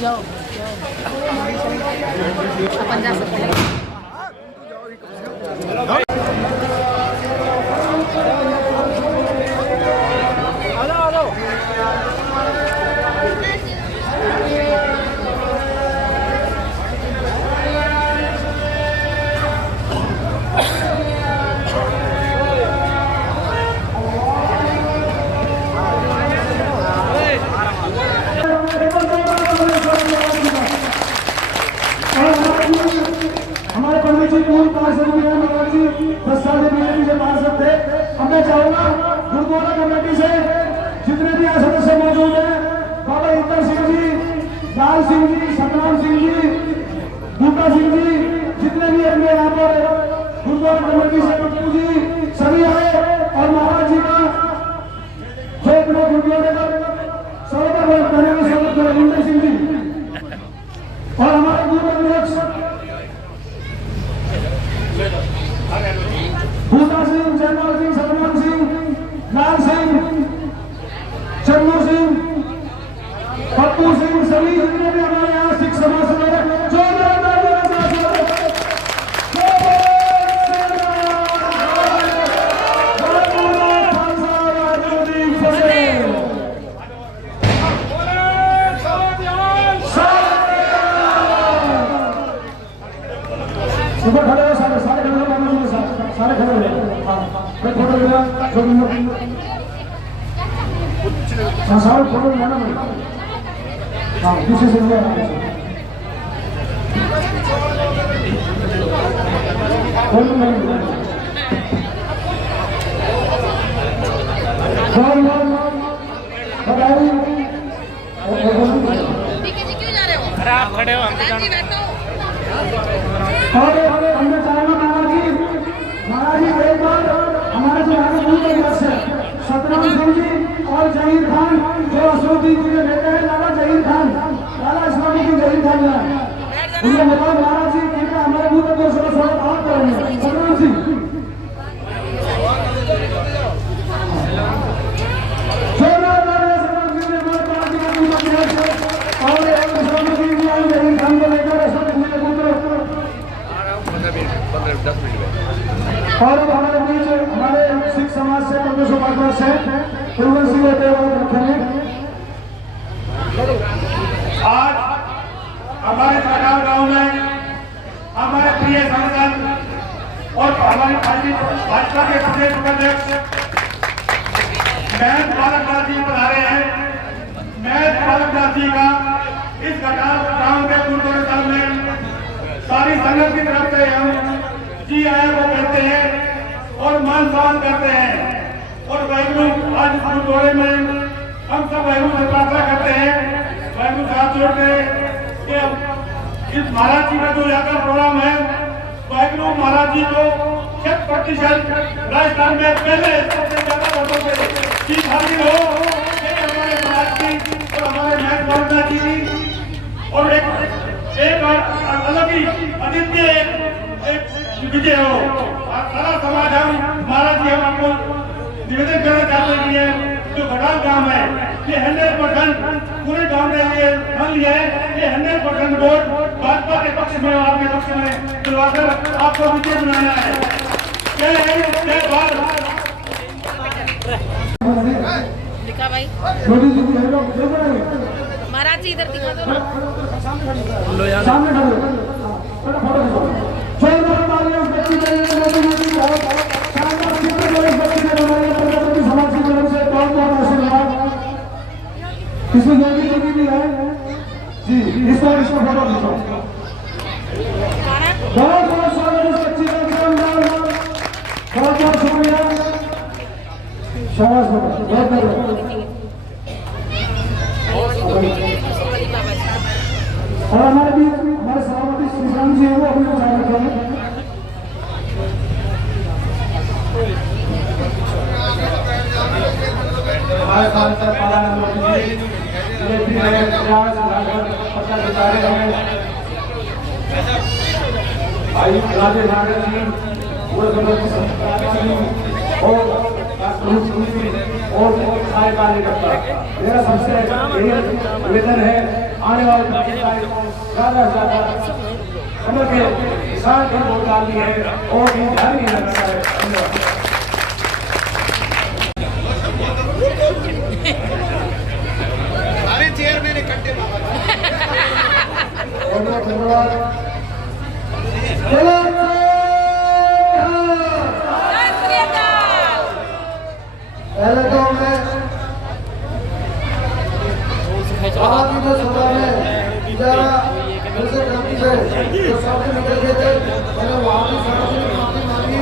जाओ अपन जा सकते हैं। हमारे पंडित जी पूर्ण पार्षद महाराज जी 10 साल से बीजेपी से पार्षद थे। अब मैं चाहूंगा गुरुद्वारा कमेटी से जितने भी यहाँ सदस्य मौजूद हैं, बाबा उत्तर सिंह जी, लाल सिंह जी, सतराम सिंह जी, बूटा सिंह जी, जितने भी अपने यहाँ पर गुरुद्वारा कमेटी से पप्पू जी सभी आए और महाराज जी का गुरुद्वारे का स्वागत करें इंद्र सिंह जी और हमारे पूर्व अध्यक्ष बूटा सिंह, जयपाल सिंह, सतनाम सिंह, लाल सिंह, चन्नू सिंह, पप्पू सिंह, सभी जितने भी हमारे यहाँ सिख समाज से खड़े हो, सारे खड़े हो, सारे खड़े हो। मैं फोटो लेना हाँ सारे फोटो लेना हाँ पीछे से लिया आप खड़े हो, हम हमने चाहेगा महाराज जी एक बार हमारे जो यहाँ के अध्यक्ष है सतनाम सिंह जी और जहीर खान जो असरुद्दीन जी के बेटे हैं, लाला जहीर खान, लाला इस्लामी की जहीर खान है, उनके बताओ महाराज जी ठीक है हमारे बूथ अध्यक्ष का स्वागत आप करेंगे। सतनाम सिंह और अब हमारे बीच हमारे सिख समाज से प्रदेश उपाध्यक्ष हैं कुलवंत सिंह रखेंगे। आज हमारे चढ़ाव गांव में हमारे प्रिय सांसद और हमारी पार्टी भाजपा के प्रदेश उपाध्यक्ष महंत बालकनाथ जी पधारे हैं। महंत बालकनाथ जी का इस घटाव गांव के गुरुद्वारा साहब में सारी संगत की तरफ से हम जी आया वो कहते हैं और मान सम्मान करते हैं और वाहिगुरु आज गुरुद्वारे में हम सब वाहिगुरु से प्रार्थना करते हैं, वाहिगुरु साथ जोड़ते हैं कि इस महाराज जी का जो यहाँ का प्रोग्राम है वाहिगुरु महाराज जी को 100% राजस्थान में पहले सबसे ज्यादा वोटों से जीत हासिल हो, ये हमारे महाराज जी और हमारे महंत बालकनाथ जी और एक अलग ही अद्वितीय विजय हो। सारा समाज हम महाराज जी हम आपको निवेदन करना चाहते हैं कि जो घटाव गांव है ये 100% पूरे गांव ने ये मान लिया है, ये 100% वोट भाजपा के पक्ष में और आपके पक्ष में दिलवाकर आपको विजय बनाना है। जय हिंद, जय भारत। दिखा भाई महाराज जी इधर दिखा दो ना सामने इसमें योगी भी है जी, इसको फोटो खींचो। बहुत बहुत स्वागत इस बच्ची का, बहुत बहुत शुक्रिया, शाबाश बहुत और हमारे बीच हमारे सभापति श्रीराम जी है वो अपने विचार रखेंगे। हमारे सांसद पालानंद मोदी जी राजेश नागर जी और और सहायता कार्यकर्ता, मेरा सबसे यही निवेदन है आने वाले ज्यादा से ज्यादा समझ के किसान की वोट डालनी है और ध्यान नहीं रखना है। सारे चेयरमैन इकट्ठे धन्यवाद। पहले तो मैं सभा में इजारा कमेटी से जो शब्द निकल गए थे मैंने वहाँ भी सार्वजनिक माफी मांगी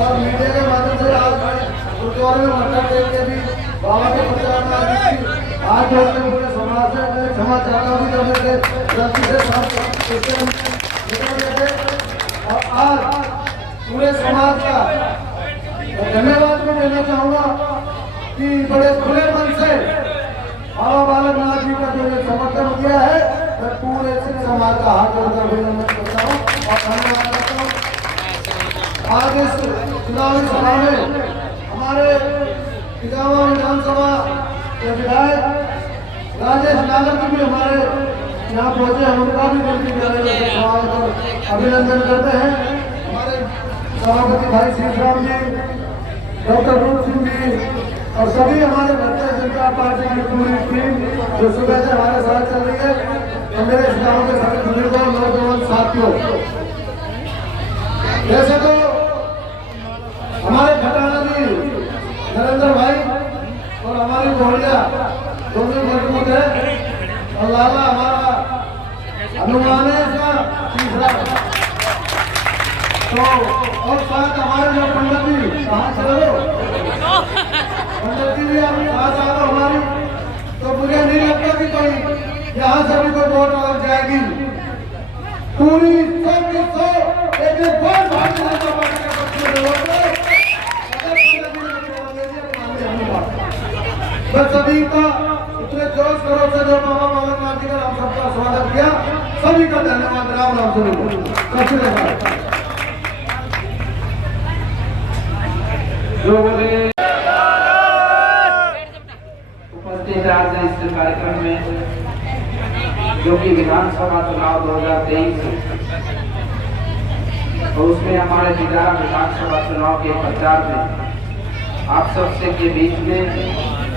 और मीडिया के माध्यम से आज गुरुद्वारे में मत्था टेक के भी बाबा के प्रचार में आज जो पूरे समाज से मैं क्षमा चाहता हूँ जब मेरे गलती से निकल गए थे और आज पूरे समाज का धन्यवाद मैं देना चाहूँगा कि बड़े खुले मन से बाबा बालकनाथ जी का जो समर्थन किया है मैं पूरे सिख समाज का हाथ जोड़कर अभिनंदन करता हूँ और धन्यवाद करता हूँ। आज इस चुनावी सभा में हमारे इटावा विधानसभा के विधायक राजेश नागर जी भी हमारे यहाँ पहुंचे, हम उनका भी दिल की गहराई से स्वागत और अभिनंदन करते हैं। हमारे सभापति भाई श्रीराम जी, डॉक्टर रूप सिंह जी और सभी हमारे भारतीय जनता पार्टी की पूरी टीम जो सुबह से हमारे साथ चल रही है, तो मेरे इस गाँव के सभी बुजुर्गों नौजवान साथियों, जैसे तो हमारे खटाना जी नरेंद्र भाई और हमारी बोलिया दोनों मजबूत है और लाला हमारा अनुमान है इसका तीसरा। तो और साथ हमारे जो पंडित जी कहाँ चलो पंडित जी भी आप साथ आ रहे हमारी, तो मुझे नहीं लगता कि कोई यहाँ से भी कोई वोट अलग जाएगी। पूरी 100 एक बहुत भारतीय जनता पार्टी के पक्ष में वोट बस सभी का इतने जोश करो से जो बाबा बालकनाथ जी का हम सबका स्वागत किया, सभी का धन्यवाद। राम राम सभी को उपस्थित आज इस कार्यक्रम में जो कि विधानसभा चुनाव 2023 और उसमें हमारे जिला विधानसभा चुनाव के प्रचार में आप सबसे के बीच में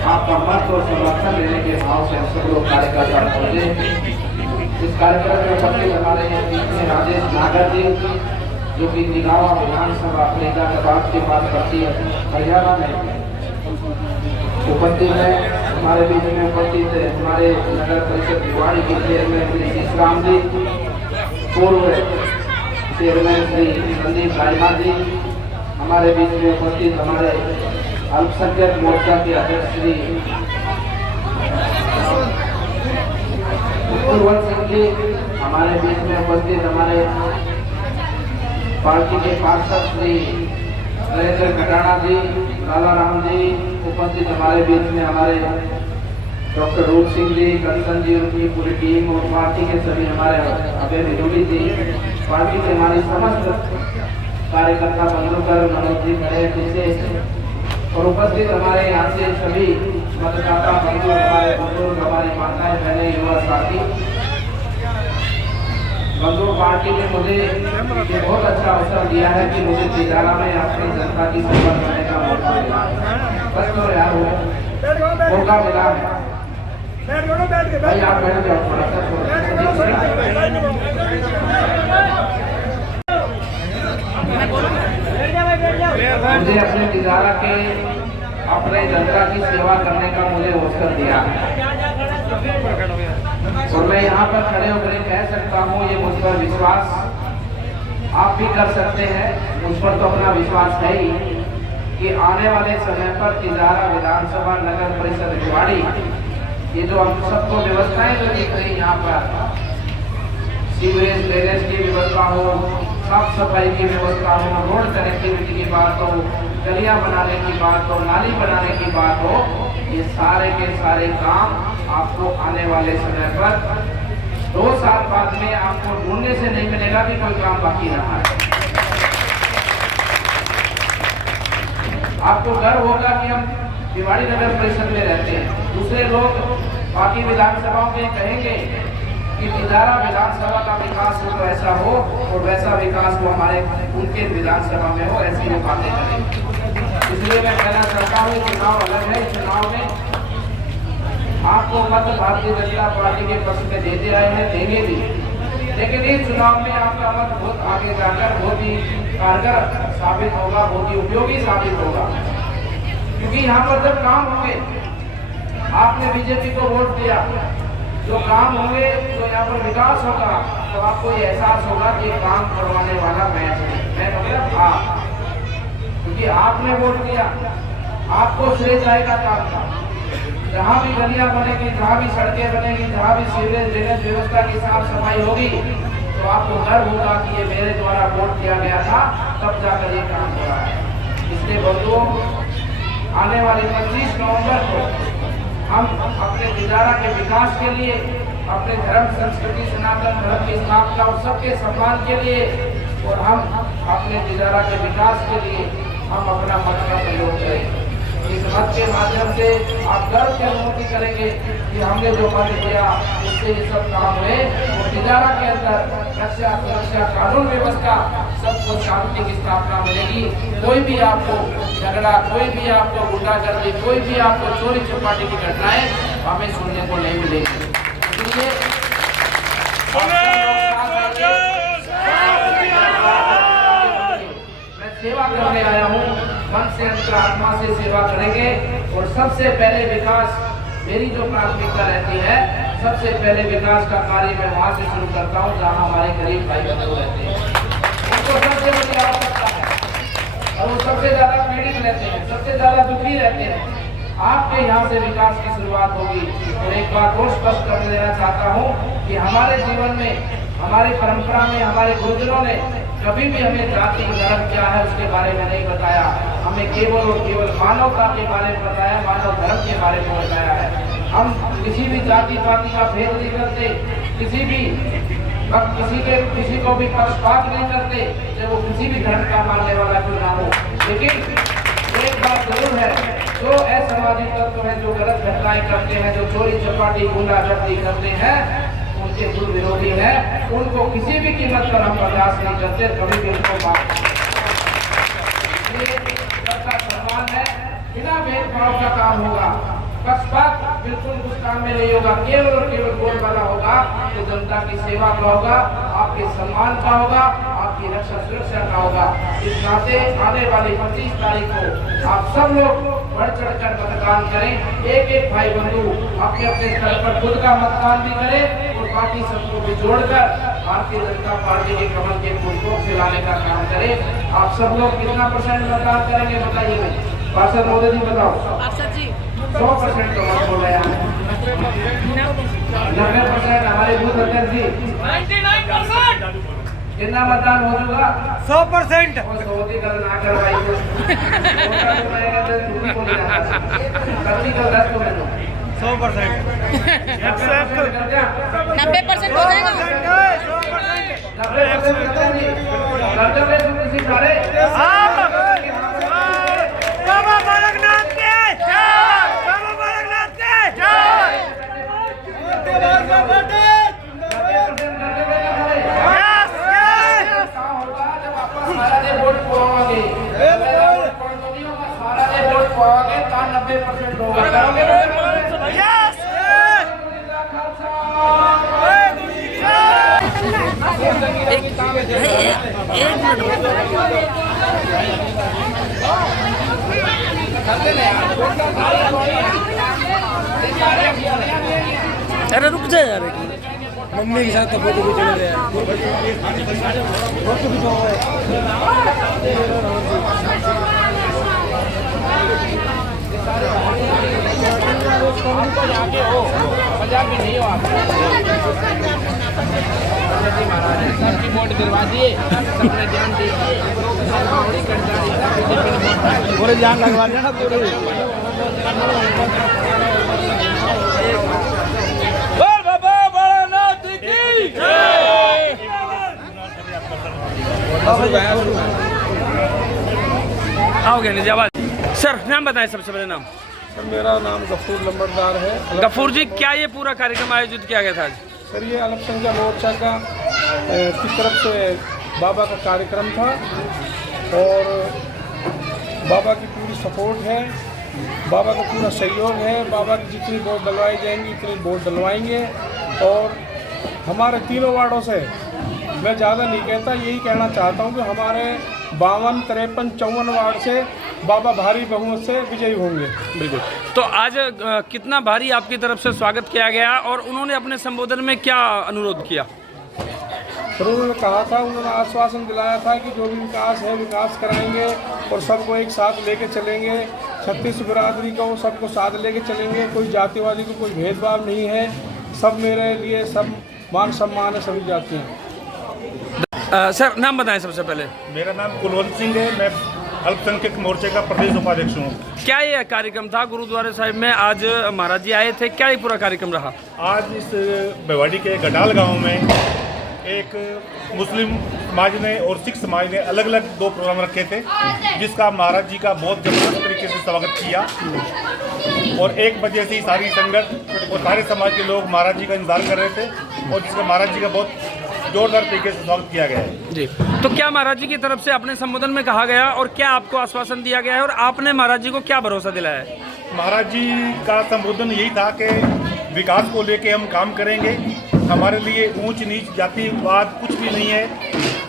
आपका मत और समर्थन लेने के भाव से सब लोग कार्यकर्ता पहुंचे। इस कार्यक्रम में उपस्थित हमारे बीच में राजेश नागर जी जो कि निगावा विधानसभा फरीदाबाद के पास पड़ती है हरियाणा में उपस्थित है। हमारे बीच में उपस्थित है हमारे नगर परिषद भिवाड़ी के चेयरमैन श्री श्रीराम जी, पूर्व चेयरमैन श्री संदीप राजमा जी, हमारे बीच में उपस्थित हमारे अल्पसंख्यक मोर्चा के अध्यक्ष श्री कुलवंत सिंह जी, हमारे बीच में उपस्थित हमारे पार्टी के पार्षद श्री नरेंद्र खटाना जी, लाला राम जी, उपस्थित हमारे बीच में हमारे डॉक्टर रूप सिंह जी, कंचन जी, उनकी पूरी टीम और पार्टी के सभी हमारे अभय विधोली जी, पार्टी के हमारी समस्त कार्यकर्ता बंधुकर मनोज जी खड़े पीछे और उपस्थित हमारे यहाँ से सभी मतदाता बंधु, हमारे बुजुर्ग, हमारी माताएं बहने, युवा साथी बंधु। पार्टी ने मुझे ये बहुत अच्छा अवसर दिया है कि मुझे तिजारा में अपनी जनता की सेवा करने का मौका मिला। बस तो यार मौका मिला है भाई, आप बैठ जाओ थोड़ा सा। मुझे अपने तिजारा के अपने जनता की सेवा करने का मुझे अवसर दिया है और मैं यहाँ पर खड़े होकर कह सकता हूँ ये मुझ पर विश्वास आप भी कर सकते हैं। मुझ पर तो अपना विश्वास है ही कि आने वाले समय पर तिजारा विधानसभा नगर परिषद भिवाड़ी ये जो हम सबको व्यवस्थाएं जो दिख रही यहाँ पर, सीवरेज ड्रेनेज की व्यवस्था हो, साफ सफाई की व्यवस्था हो, रोड कनेक्टिविटी की बात हो, गलियां बनाने की बात हो, नाली बनाने की बात हो, ये सारे के सारे काम आपको आने वाले समय पर 2 साल बाद में आपको ढूंढने से नहीं मिलेगा कि कोई काम बाकी रहा है। आपको गर्व होगा कि हम भिवाड़ी नगर परिषद में रहते हैं। दूसरे लोग बाकी विधानसभाओं में कहेंगे कि तिजारा विधानसभा का विकास हो तो ऐसा हो और वैसा विकास हो हमारे उनके विधानसभा में हो, ऐसी वो बातें करेंगे। इसलिए मैं कहना चाहता हूँ चुनाव अलग है। चुनाव में आपको मत भारतीय जनता पार्टी के पक्ष में देते आए हैं, देंगे भी, लेकिन इस चुनाव में आपका मत बहुत आगे जाकर बहुत ही कारगर साबित होगा, बहुत ही उपयोगी साबित होगा। क्योंकि यहाँ पर जब काम होंगे, आपने बीजेपी को वोट दिया, जो काम होंगे तो यहाँ पर विकास होगा, तो आपको ये एहसास होगा कि काम करवाने वाला मैं मतलब आप, क्योंकि आपने वोट दिया, आपको श्रेय जाएगा काम का। जहाँ भी गलियां बनेगी, जहाँ भी सड़कें बनेगी, जहाँ भी सीवरेज ड्रेनेज व्यवस्था की साफ सफाई होगी, तो आपको गर्व होगा कि ये मेरे द्वारा वोट किया गया था, तब जाकर ये काम हो रहा है। इसलिए बंधुओं, आने वाले 25 नवंबर को हम अपने तिजारा के विकास के लिए, अपने धर्म संस्कृति सनातन धर्म की स्थापना और सबके सम्मान के लिए, और हम अपने तिजारा के विकास के लिए हम अपना मत का प्रयोग करें। इस मत के माध्यम से आप गर्व की अनुभूति करेंगे कि हमने जो मत दिया उससे ये सब काम हुए, और तिजारा के अंदर रक्षा सुरक्षा कानून व्यवस्था सबको शांति की स्थापना मिलेगी। कोई भी आपको झगड़ा, कोई भी आपको गुंडागर्दी, कोई भी आपको चोरी चपाटी की घटनाएं हमें सुनने को नहीं मिलेगी। इसलिए मैं सेवा करने आया हूँ, मन से अंतरात्मा से सेवा करेंगे। और सबसे पहले विकास, मेरी जो प्राथमिकता रहती है, सबसे पहले विकास का कार्य मैं वहाँ से शुरू करता हूँ जहाँ हमारे गरीब भाई बंधु रहते हैं। उनको सबसे बड़ी आवश्यकता है और वो सबसे ज्यादा पीड़ित रहते हैं, सबसे ज्यादा दुखी रहते हैं। आपके यहाँ से विकास की शुरुआत होगी। और एक बात और स्पष्ट कर देना चाहता हूँ कि हमारे जीवन में, हमारी परंपरा में, हमारे गुरुजनों ने कभी भी हमें जाति धर्म क्या है उसके बारे में नहीं बताया। हमें केवल और केवल मानवता के बारे में बताया, मानव धर्म के बारे में बताया है। हम किसी भी जाति पाति का भेद नहीं करते, किसी को भी पक्षपात नहीं करते, चाहे वो किसी भी धर्म का मानने वाला क्यों ना हो। लेकिन एक बात जरूर है, जो असामाजिक तत्व है, जो गलत घटनाएं करते हैं, जो चोरी चपाटी गुंडागर्दी करते हैं, उनके दूर विरोधी है, उनको किसी भी कीमत पर हम बर्दाश्त नहीं करते, कभी भी उनको माफ। सबका सम्मान है, बिना भेदभाव का काम होगा, पक्षपात बिल्कुल उस काम में नहीं होगा, केवल और केवल बोलबाला होगा तो जनता की सेवा का होगा, आपके सम्मान का होगा, आपकी रक्षा सुरक्षा का होगा। इस नाते आने वाली 25 तारीख को आप सब लोग बढ़ चढ़कर मतदान करें। एक एक भाई बंधु अपने अपने स्तर पर खुद का मतदान भी करें और बाकी सबको भी जोड़कर भारतीय जनता पार्टी के कमल के फूल को फैलाने का काम करें। आप सब लोग कितना % मतदान करेंगे बताइए। पार्षद महोदय जी बताओ। पार्षद जी 100% तो मत बोल रहे हैं, 90% हमारे बूथ अध्यक्ष जी 99%। कितना मतदान हो चुका? 100%। और सोती कल ना करवाई तो कभी कल 10 को मैंने 100%। 90% हो जाएगा। 90% करते हैं जी, करते हैं किसी सारे बाबा बालकनाथ के जय, बाबा बालकनाथ के जय। वोट पाओगे, सारा वोट पाओगे, 90% होगा। अरे रुक जा यार, मम्मी के साथ तो फोटो खींचने गया। पंजाब में नहीं हो आप सबकी वोट दिलवा दिए, सबने ध्यान दीजिए, पूरे जान लगवा देना पूरे। बाबा बालानाथ की जय। आओगे नीचे आवाज। सर नाम बताएं, सबसे पहले नाम। सर मेरा नाम गफूर लंबरदार है। गफूर जी, क्या ये पूरा कार्यक्रम आयोजित किया गया था आज? सर ये अल्पसंख्यक मोर्चा का की तरफ से बाबा का कार्यक्रम था और बाबा की पूरी सपोर्ट है, बाबा का पूरा सहयोग है। बाबा की जितनी वोट डलवाई जाएंगी इतनी वोट डलवाएंगे। और हमारे तीनों वार्डों से मैं ज़्यादा नहीं कहता, यही कहना चाहता हूँ कि हमारे 52, 53, 54 वार्ड से बाबा भारी बहुमत से विजयी होंगे। बिल्कुल। तो आज कितना भारी आपकी तरफ से स्वागत किया गया और उन्होंने अपने संबोधन में क्या अनुरोध किया? फिर उन्होंने कहा था, उन्होंने आश्वासन दिलाया था कि जो भी विकास है विकास कराएंगे और सबको एक साथ लेके चलेंगे। 36 बिरादरी को सबको साथ लेके चलेंगे, कोई जातिवादी को कोई भेदभाव नहीं है, सब मेरे लिए सब मान सम्मान है सभी जातियाँ। सर नाम बताएं सबसे पहले। मेरा नाम कुलवंत सिंह है, मैं अल्पसंख्यक मोर्चे का प्रदेश उपाध्यक्ष हूँ। क्या ये कार्यक्रम था गुरुद्वारे साहिब में? आज महाराज जी आए थे, क्या ये पूरा कार्यक्रम रहा? आज इस बेवाड़ी के गडाल गांव में एक मुस्लिम समाज ने और सिख समाज ने अलग अलग 2 प्रोग्राम रखे थे, जिसका महाराज जी का बहुत जबरदस्त तरीके से स्वागत किया और 1 बजे से ही सारी संगत और सारे समाज के लोग महाराज जी का इंतजार कर रहे थे और जिसका महाराज जी का बहुत जोरदार तरीके से स्वागत किया गया है। जी, तो क्या महाराज जी की तरफ से अपने संबोधन में कहा गया और क्या आपको आश्वासन दिया गया है और आपने महाराज जी को क्या भरोसा दिलाया है? महाराज जी का संबोधन यही था कि विकास को लेके हम काम करेंगे, हमारे लिए ऊंच नीच जातिवाद कुछ भी नहीं है।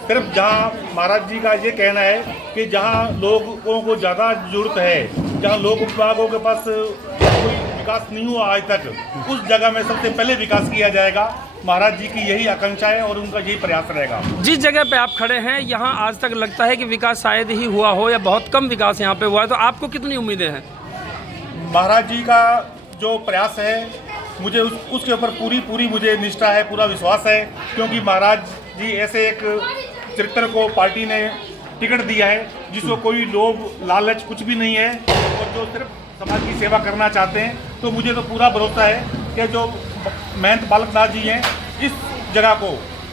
सिर्फ जहां महाराज जी का ये कहना है कि जहां लोगों को ज़्यादा ज़रूरत है, जहां लोग विभागों के पास कोई विकास नहीं हुआ आज तक, उस जगह में सबसे पहले विकास किया जाएगा। महाराज जी की यही आकांक्षा है और उनका यही प्रयास रहेगा। जिस जगह पे आप खड़े हैं यहाँ आज तक लगता है कि विकास शायद ही हुआ हो या बहुत कम विकास यहाँ पे हुआ है, तो आपको कितनी उम्मीदें हैं? महाराज जी का जो प्रयास है मुझे उसके ऊपर पूरी मुझे निष्ठा है, पूरा विश्वास है, क्योंकि महाराज जी ऐसे एक चरित्र को पार्टी ने टिकट दिया है जिसको कोई लोभ लालच कुछ भी नहीं है और जो सिर्फ समाज की सेवा करना चाहते हैं। तो मुझे तो पूरा भरोसा है कि जो महंत बालक नाथ जी हैं इस जगह को,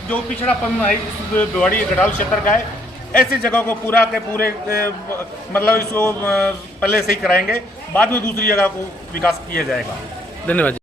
जो पिछड़ापन है इस बेवाड़ी गडाल क्षेत्र का है, ऐसी जगह को पूरा के पूरे मतलब इसको पहले से ही कराएंगे, बाद में दूसरी जगह को विकास किया जाएगा। धन्यवाद।